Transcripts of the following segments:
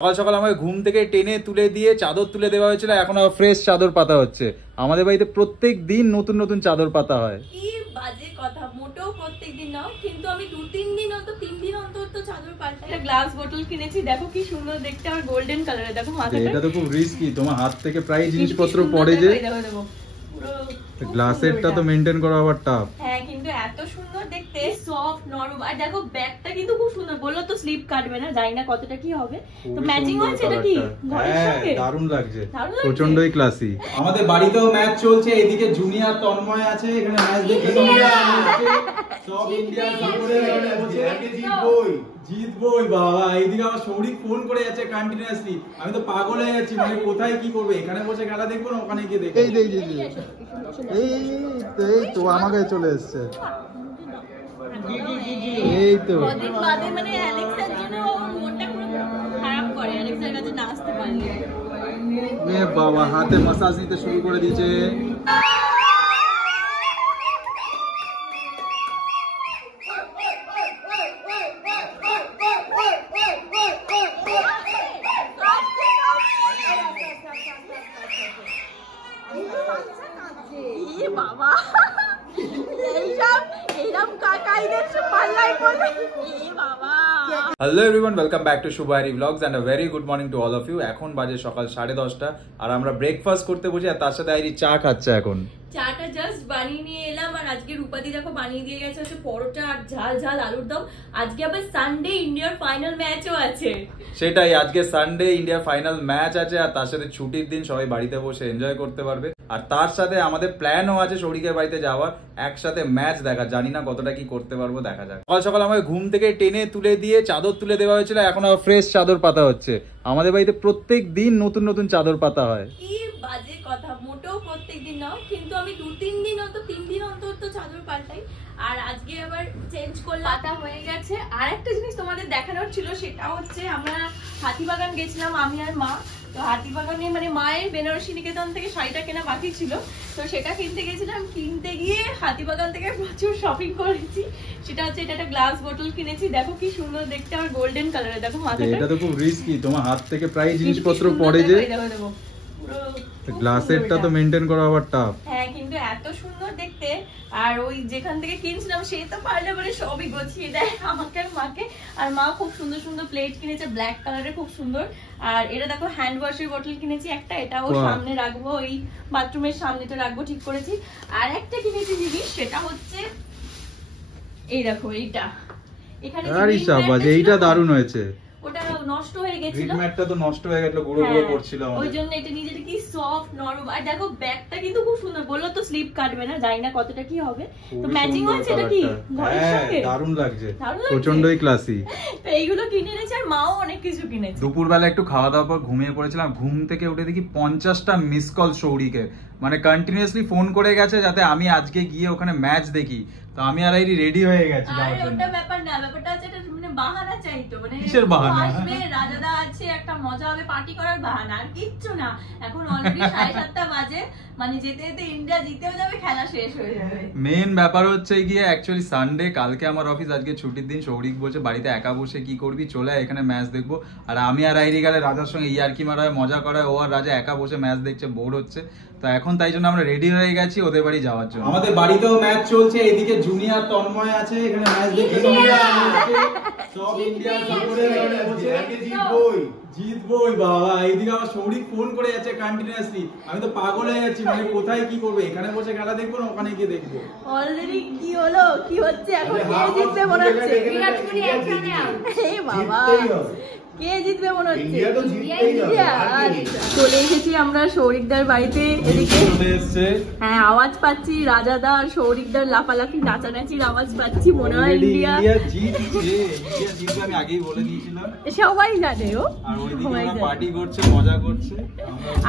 সকাল সকাল আমাকে ঘুম থেকে টেনে তুলে দিয়ে চাদর তুলে দেওয়া হয়েছিল, এখন আবার ফ্রেশ চাদর পাতা হচ্ছে। আমাদের বাড়িতে প্রত্যেক দিন নতুন নতুন চাদর পাতা হয়। কি বাজে কথা, মোটেও প্রত্যেকদিন নাও, কিন্তু আমি 3 দিন অন্তর তো চাদর পাল্টাই। একটা গ্লাস বোতল কিনেছি, দেখো কি সুন্দর দেখতে, আর গোল্ডেন কালারের। দেখো মাথাটা, এটা তো খুব রিস্কি, তোমার হাত থেকে প্রায় জিনিসপত্র পড়ে যে। গ্লাসেরটা তো মেইনটেইন করা আবার টাফ। হ্যাঁ, কিন্তু এত সুন্দর দেখতে, সফট নরম। আর দেখো ব্যাগটা কিন্তু খুব সুন্দর, বললো তো স্লিপ কাটবে না, জানি না কতটা কি হবে। তো ম্যাচিং হয়েছে, এটা কি ঘরের সঙ্গে দারুণ লাগছে, প্রচন্ডই ক্লাসি। আমাদের বাড়িতেও ম্যাচ চলছে, এদিকে জুনিয়র তন্ময় আছে, এখানে ম্যাচ দেখতে সব ইন্ডিয়ার সাপোর্টার এখানে বসে জিতবই বাবা। এইদিকে আমার সৌরিক ফোন করে যাচ্ছে কন্টিনিউয়াসলি, আমি তো পাগল হয়ে যাচ্ছি, মানে কোথায় কি করবে, এখানে বসে খেলা দেখবো না ওখানে গিয়ে দেখবো। এই তো আমাকে চলে এসেছে, এই তো কদিন বাদে মানে অ্যালেক্সার জন্য মনটা পুরো খারাপ করে, অ্যালেক্সার কাছে না আসতে পারলে। এ বাবা, হাতে মাসাজ নিতে শুরু করে দিয়েছে। বাবা এইরকম কাকাইদের সব পাল্লাই পড়ে। বাবা, hello everyone, welcome back to Shubhari blogs and a very good morning to all of you. এখন বাজে সকাল 10:30 আর আমরা ব্রেকফাস্ট করতে বসে, আর তার সাথে আইরি চা খাচ্ছে। এখন চাটা জাস্ট বানিয়ে নিয়ে এলাম, আর আজকে রূপাদি দেখো বানিয়ে দিয়ে গেছে হচ্ছে পরোটা আর ঝাল ঝাল আলুর দম। আজকে আবার সানডে, ইন্ডিয়ার ফাইনাল ম্যাচও আছে। সেটাই, আজকে সানডে, ইন্ডিয়া ফাইনাল ম্যাচ আছে, আর তার সাথে ছুটির দিন, সবাই বাড়িতে বসে এনজয় করতে পারবে। আর তার সাথে আমাদের প্ল্যানও আছে সৌরিকের বাড়িতে যাওয়ার, একসাথে ম্যাচ দেখা। জানি না কতটা কি করতে পারবো, দেখা যাক। সকাল সকাল আমাকে ঘুম থেকে টেনে তুলে দিয়ে চাদর তুলে দেওয়া হয়েছিল, এখন আবার ফ্রেশ চাদর পাতা হচ্ছে। আমাদের বাড়িতে প্রত্যেক দিন নতুন নতুন চাদর পাতা হয়। কি বাজে কথা, মোটেও প্রত্যেকদিন নাও, কিন্তু আমি 3 দিন অন্তর তো চাদর পাল্টাই। আর আজকে আবার চেঞ্জ করলাম, পাতা হয়ে গেছে। আর একটা জিনিস তোমাদের দেখানোর ছিল, সেটা হচ্ছে আমরা হাতিবাগান গেছিলাম আমি আর মা। তো হাতিবাগানে মানে মায়ের বেনারসি নিকেতন থেকে শাড়িটা কেনা বাকি ছিল, তো সেটা কিনতে গেছিলাম। কিনতে গিয়ে হাতিবাগান থেকে প্রচুর শপিং করেছি। সেটা হচ্ছে, এটা একটা গ্লাস বোতল কিনেছি, দেখো কি সুন্দর দেখতে, আর গোল্ডেন কালারের। দেখো মাথাটা, এটা তো খুব রিস্কি, তোমার হাত থেকে প্রায় জিনিসপত্র পড়ে যে। গ্লাসেরটা তো মেইনটেইন করা আবার টাফ। হ্যাঁ, কিন্তু এত সুন্দর দেখতে। আর ওই যেখান থেকে কিনছিলাম সে তো পারলে মানে সবই গছিয়ে দেয় আমাকে আর মাকে। আর মা খুব সুন্দর সুন্দর প্লেট কিনেছে, ব্ল্যাক কালারের, খুব সুন্দর। আর এটা দেখো হ্যান্ড ওয়াশের বোতল কিনেছি একটা, এটাও সামনে রাখবো, এই বাথরুমের সামনেটা রাখবো, ঠিক করেছি। আর একটা কিনেছি জিনিস, সেটা হচ্ছে এই দেখো, এইটা এখানে এইটা দারুণ হয়েছে। ওটা নষ্ট হয়ে গেছিল, ম্যাটটা তো নষ্ট হয়ে গেল, গুঁড়ো গুঁড়ো পড়ছিল আমাদের, ওই জন্য এটা নিজের কি সফট নরম। আর দেখো ব্যাগটা কিন্তু খুব সুন্দর, বললো তো স্লিপ কাটবে না, জানি না কতটা কি হবে। তো ম্যাচিং হয়েছে, এটা কি ঘরের সঙ্গে দারুণ লাগছে, প্রচন্ডই ক্লাসি। তো এইগুলো কিনে এনেছে, আর মাও অনেক কিছু কিনেছে। দুপুরবেলা একটু খাওয়া দাওয়ার পর ঘুমিয়ে পড়েছিলাম, ঘুম থেকে উঠে দেখি 50টা মিস কল সৌরিকে, মানে কন্টিনিউয়াসলি ফোন করে গেছে যাতে আমি আজকে গিয়ে ওখানে ম্যাচ দেখি। তো আমি আর এই রেডি হয়ে গেছি যাওয়ার জন্য। ওটা ব্যাপার না, ব্যাপারটা হচ্ছে এটা মানে বাহানা চাইতো, মানে কিসের বাহানা? আসবে, রাজাদা আছে, একটা মজা হবে, পার্টি করার বাহানা, আর কিচ্ছু না। এখন অলরেডি 7:30 বাজে, মানে যেতে যেতে ইন্ডিয়া জিতেও যাবে, খেলা শেষ হয়ে যাবে। মেইন ব্যাপার হচ্ছে গিয়ে অ্যাকচুয়ালি সানডে, কালকে আমার অফিস, আজকে ছুটির দিন। সৌরিক বলছে বাড়িতে একা বসে কি করবি, চলে এখানে ম্যাচ দেখবো। আর আমি আর আইরি গেলে রাজার সঙ্গে ইয়ার্কি মারা হয়, মজা করা হয়। ও আর রাজা একা বসে ম্যাচ দেখছে, বোর হচ্ছে। তো এখন তাই জন্য আমরা রেডি হয়ে গেছি ওদের বাড়ি যাওয়ার জন্য। আমাদের বাড়িতেও ম্যাচ চলছে, এদিকে জুনিয়র তন্ময় আছে, এখানে ম্যাচ দেখতে সব ইন্ডিয়ার সাপোর্টার এখানে বসে জিতবই বাবা। এইদিকে আমার সৌরিক ফোন করে যাচ্ছে কন্টিনিউয়াসলি, আমি তো পাগল হয়ে যাচ্ছি, মানে কোথায় কি করবে, এখানে বসে খেলা দেখবো না ওখানে গিয়ে দেখবো। অলরেডি কি হলো, কি হচ্ছে এখন, কে জিতবে মনে হচ্ছে? বিরাট কোহলি একখানে এই বাবা, কে জিতবে মনে হচ্ছে? চলে এসেছি আমরা সৌরিকদার বাড়িতে। এদিকে হ্যাঁ আওয়াজ পাচ্ছি, রাজাদা আর সৌরিকদার লাফালাফি নাচানাচির আওয়াজ পাচ্ছি, মনে হয় ইন্ডিয়া জিতবে। আমি আগেই বলে দিয়েছিলাম, সবাই জানে, ও পার্টি করছে, মজা করছে।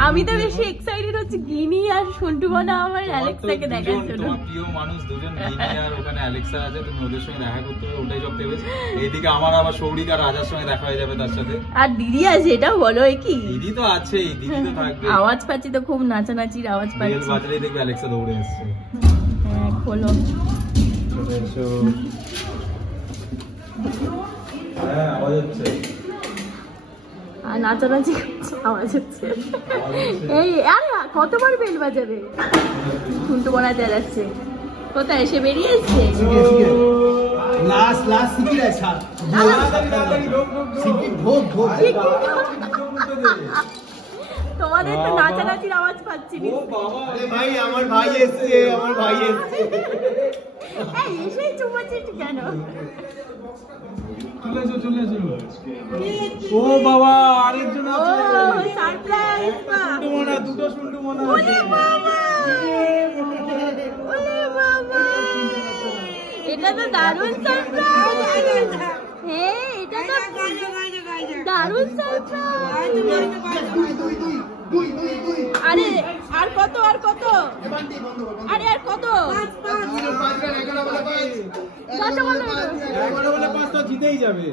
আমি তো বেশি এক্সাইটেড হচ্ছে গিনি আর সন্টুবনা আমার অ্যালেক্সাকে দেখার জন্য। তোমার প্রিয় মানুষ দুজন, গিনি আর ওখানে অ্যালেক্সা আছে, তুমি ওদের সঙ্গে দেখা করতে হবে, ওটাই সব ভেবেছি। এইদিকে আমার আবার সৌরিক আর রাজার সঙ্গে দেখা হয়ে যাবে তার সাথে। আর দিদি আছে, এটাও বলো, কি দিদি তো আছেই, দিদি তো থাকবে। আওয়াজ পাচ্ছি তো, খুব নাচানাচির আওয়াজ পাচ্ছি। বেল বাজলেই দেখবে অ্যালেক্সা দৌড়ে আসছে। হ্যাঁ খোলো, হ্যাঁ আওয়াজ হচ্ছে। আর নাচানাচি করছে, আওয়াজ হচ্ছে। এই আরে কতবার বেল বাজাবে? শুনতে মনে যাচ্ছে কোথায় এসে বেরিয়ে এসছে। তোমাদের তো নাচানাচির আওয়াজ পাচ্ছি। ভাই আমার ভাই এসছে, আমার ভাই এসছে। এই এসেই চুমাচ্ছিস কেন? চলে এসো। ও বাবা, আরেকজন ও সারপ্রাইজ! দুটো শুনটু মনে ওরে বাবা, ওরে বাবা, এটা তো দারুণ সারপ্রাইজ। হ্যাঁ, এটা তো দারুণ সারপ্রাইজ। আরে আর কত, আর কত, আরে আর কত? জিতেই যাবে।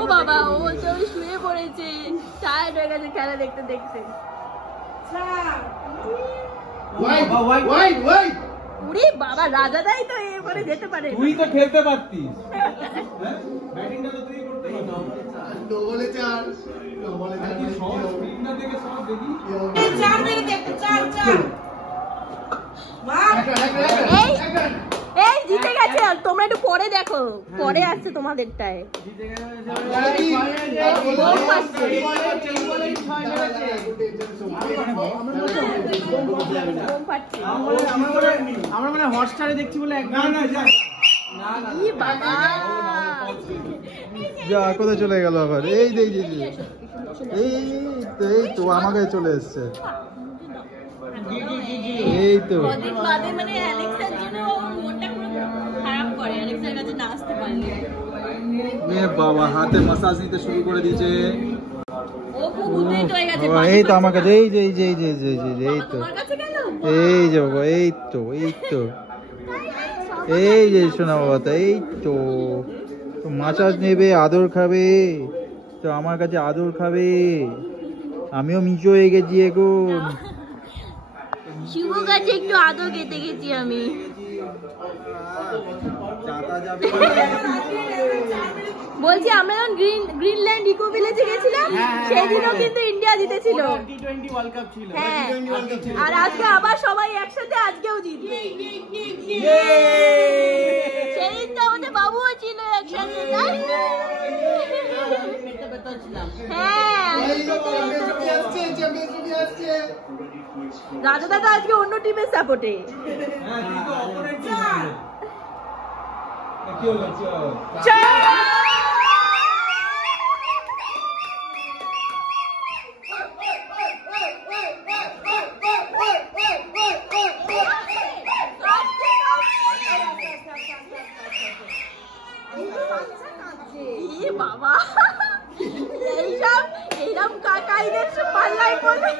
ও বাবা, ও তো শুয়ে পড়েছে, টায়ার্ড হয়ে গেছে খেলা দেখতে দেখতে। ওরে বাবা, রাজাদাই তো এবারে যেতে পারে। তুই তো খেলতে পারতিস, ব্যাটিংটা তো তুই করতে পারতিস। এই জিতে গেছে, তোমরা একটু পরে দেখো, পরে আসছে তোমাদেরটায়। আমরা মানে হটস্টারে দেখছি বলে যা কোথায় চলে গেল আবার? এই তো আমাকে চলে এসছে। এই তো কদিন বাদে মানে অ্যালেক্সার জন্য মনটা পুরো খারাপ করে, অ্যালেক্সার কাছে না আসতে পারলে। বাবা হাতে মাসাজ দিতে শুরু করে দিয়েছে। ও খুব উদ্বিগ্ন হয়ে গেছে। এই তো আমার কাছে, এই তো তোমার কাছে গেল? এই যে বাবা, এই তো এই যে শোনা বাবা, এই তো মাসাজ নেবে, আদর খাবে, তো আমার কাছে আদর খাবে। আমিও মিচো হয়ে গেছি এখন। শুভ কাছে একটু আদর খেতে গেছি আমি। বলছি আমরা যখন গ্রিনল্যান্ড ইকো ভিলেজে গেছিলাম, সেদিনও কিন্তু ইন্ডিয়া জিতেছিল। টি20 ওয়ার্ল্ড কাপ ছিল। হ্যাঁ, আর আজকে আবার সবাই একসাথে, আজকেও জিতবে। সেদিন তো আমাদের বাবুও ছিল একসাথে, তাই না? হ্যাঁ, রাজা দাদা আজকে অন্য টিমের সাপোর্টে। বাবা, এইরকম কাকাইদের পাল্লায় পড়ে।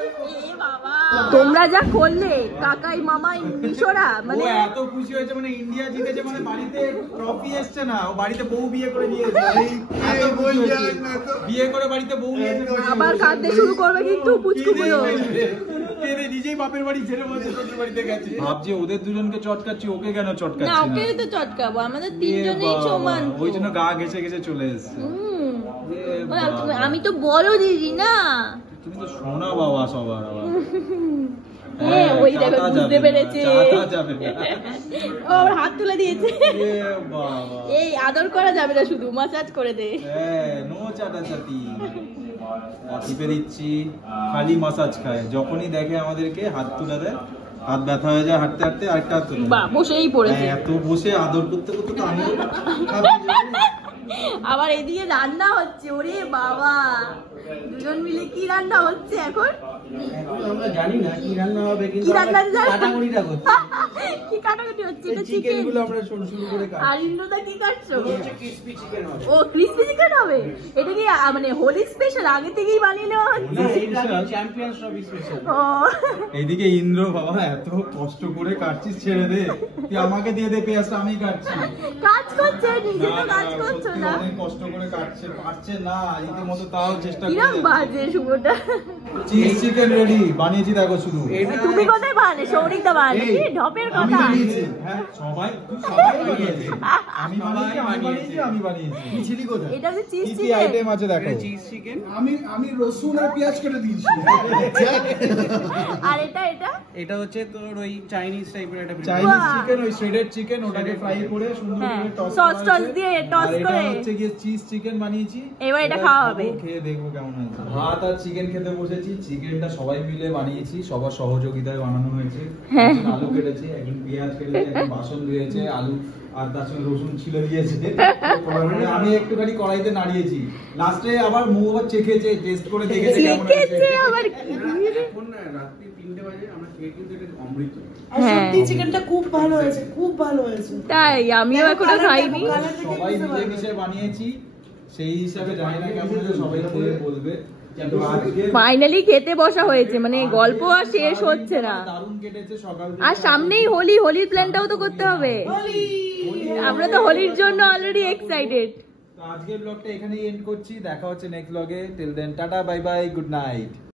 তোমরা যা করলে, কাকাই মামাই মিশরা, মানে এত খুশি হয়েছে, মানে ইন্ডিয়া জিতেছে, মানে বাড়িতে ট্রফি এসছে না, ও বাড়িতে বউ বিয়ে করে নিয়েছে। বিয়ে করে বাড়িতে বউ নিয়ে আবার কাঁদতে শুরু করবে কিন্তু পুচকুগুলো। নিজেই বাপের বাড়ি ছেড়ে বসে শ্বশুর বাড়িতে গেছে। ভাবছি ওদের দুজনকে চটকাচ্ছি, ওকে কেন চটকাচ্ছি না? ওকে তো চটকাবো, আমাদের তিনজনেই সমান। ওই জন্য গা ঘেসে ঘেসে চলে এসছে। আমি তো বড় দিদি না। তুমি তো শোনা বাবা সবার। হ্যাঁ, ওই দেখো বুঝতে পেরেছে। ও আবার হাত তুলে দিয়েছে। এই আদর করা যাবে না, শুধু মাসাজ করে দে। হ্যাঁ, নো চাটাচাটি। টিপে দিচ্ছি, খালি মাসাজ খায়। যখনই দেখে আমাদেরকে হাত তুলে দেয়, হাত ব্যথা হয়ে যায় হাঁটতে হাঁটতে, আরেকটা হাত তুলে। বাহ, বসেই পড়েছে। এত বসে আদর করতে করতে তো আমি আবার এদিকে রান্না হচ্ছে। ওরে বাবা, দুজন মিলে কি রান্না হচ্ছে এখন? আমরা জানি না কি রান্না হবে, কিন্তু কি রান্না কাটাকুটিটা করছি। কি কাটাকুটি হচ্ছে? এটা চিকেন চিকেন গুলো আমরা সরু সরু করে কাটছি। আর ইন্দ্রদা কি কাটছো? ক্রিসপি চিকেন হবে। ও ক্রিসপি চিকেন হবে। এটা কি মানে হোলি স্পেশাল, আগে থেকেই বানিয়ে নেওয়া হচ্ছে? না, এটা চ্যাম্পিয়ন্স ট্রফি স্পেশাল। ও এইদিকে ইন্দ্র, বাবা এত কষ্ট করে কাটছিস, ছেড়ে দে, তুই আমাকে দিয়ে দে পেঁয়াজটা, আমি কাটছি। কাজ করছে, নিজে তো কাজ করছো না। অনেক কষ্ট করে কাটছে, পারছে না রীতিমতো, তাও চেষ্টা কিরম করে। বাজে শুভটা। চিজ চিকেন চিকেন রেডি বানিয়েছি দেখো শুধু। তুমি কোথায় বানালে? সৌরিক দা বানালে কি ঢপের আমি কথা? বানিয়েছি। হ্যাঁ সবাই সবাই বানিয়েছে। আমি বানিয়েছি। কি ছিলি কোথায়? এটা হচ্ছে চিজ কি কি চিকেন। আইটেম আছে দেখো। আমি রসুন আর পেঁয়াজ কেটে দিয়েছি। আর এটা এটা এটা হচ্ছে তোর ওই চাইনিজ টাইপের একটা চাইনিজ বাহ। চিকেন, ওই শ্রেডেড চিকেন, ওটাকে ফ্রাই করে সুন্দর হ্যাঁ, করে টস sauce টস দিয়ে toss এটা করে। হচ্ছে গিয়ে চিজ চিকেন বানিয়েছি। এবার এটা খাওয়া খাবো, হবে। খেয়ে দেখবো কেমন হয়েছে। ভাত আর চিকেন খেতে বসেছি। চিকেনটা সবাই মিলে বানিয়েছি, সবার সহযোগিতায় বানানো হয়েছে। হ্যাঁ। একজন আলু কেটেছে, একজন পেঁয়াজ কেটেছে, একজন বাসন ধুয়েছে, আলু আর তার সঙ্গে রসুন ছিলে দিয়েছে। আমি একটুখানি কড়াইতে নাড়িয়েছি। লাস্টে আবার মুখ আবার চেখেছে, টেস্ট করে দেখেছে কেমন চেখেছে হয়েছে। আবার কি? এখন না রাত্রি 3টে বাজে আমরা খেয়ে কিন্তু এটা অমৃত। আর সত্যি চিকেনটা খুব ভালো হয়েছে, খুব ভালো হয়েছে। তাই আমিও দেখো এখনো colour খাইনি। দেখো, colour দেখে সবাই বুঝতে মিলে পারবে। মিশে বানিয়েছি, সেই হিসাবে জানি না কেমন হয়েছে, সবাই খেয়ে বলবে। কিন্তু আজকে ফাইনালি খেতে বসা হয়েছে, মানে গল্প আর শেষ হচ্ছে না। দারুণ কেটেছে সকাল আর সামনেই হোলি, হোলির প্ল্যানটাও তো করতে হবে। হোলি! আমরা তো হোলির জন্য অলরেডি এক্সাইটেড। তো আজকের ব্লগটা এখানেই এন্ড করছি। দেখা হচ্ছে next blog. Till then tata, bye bye, good night.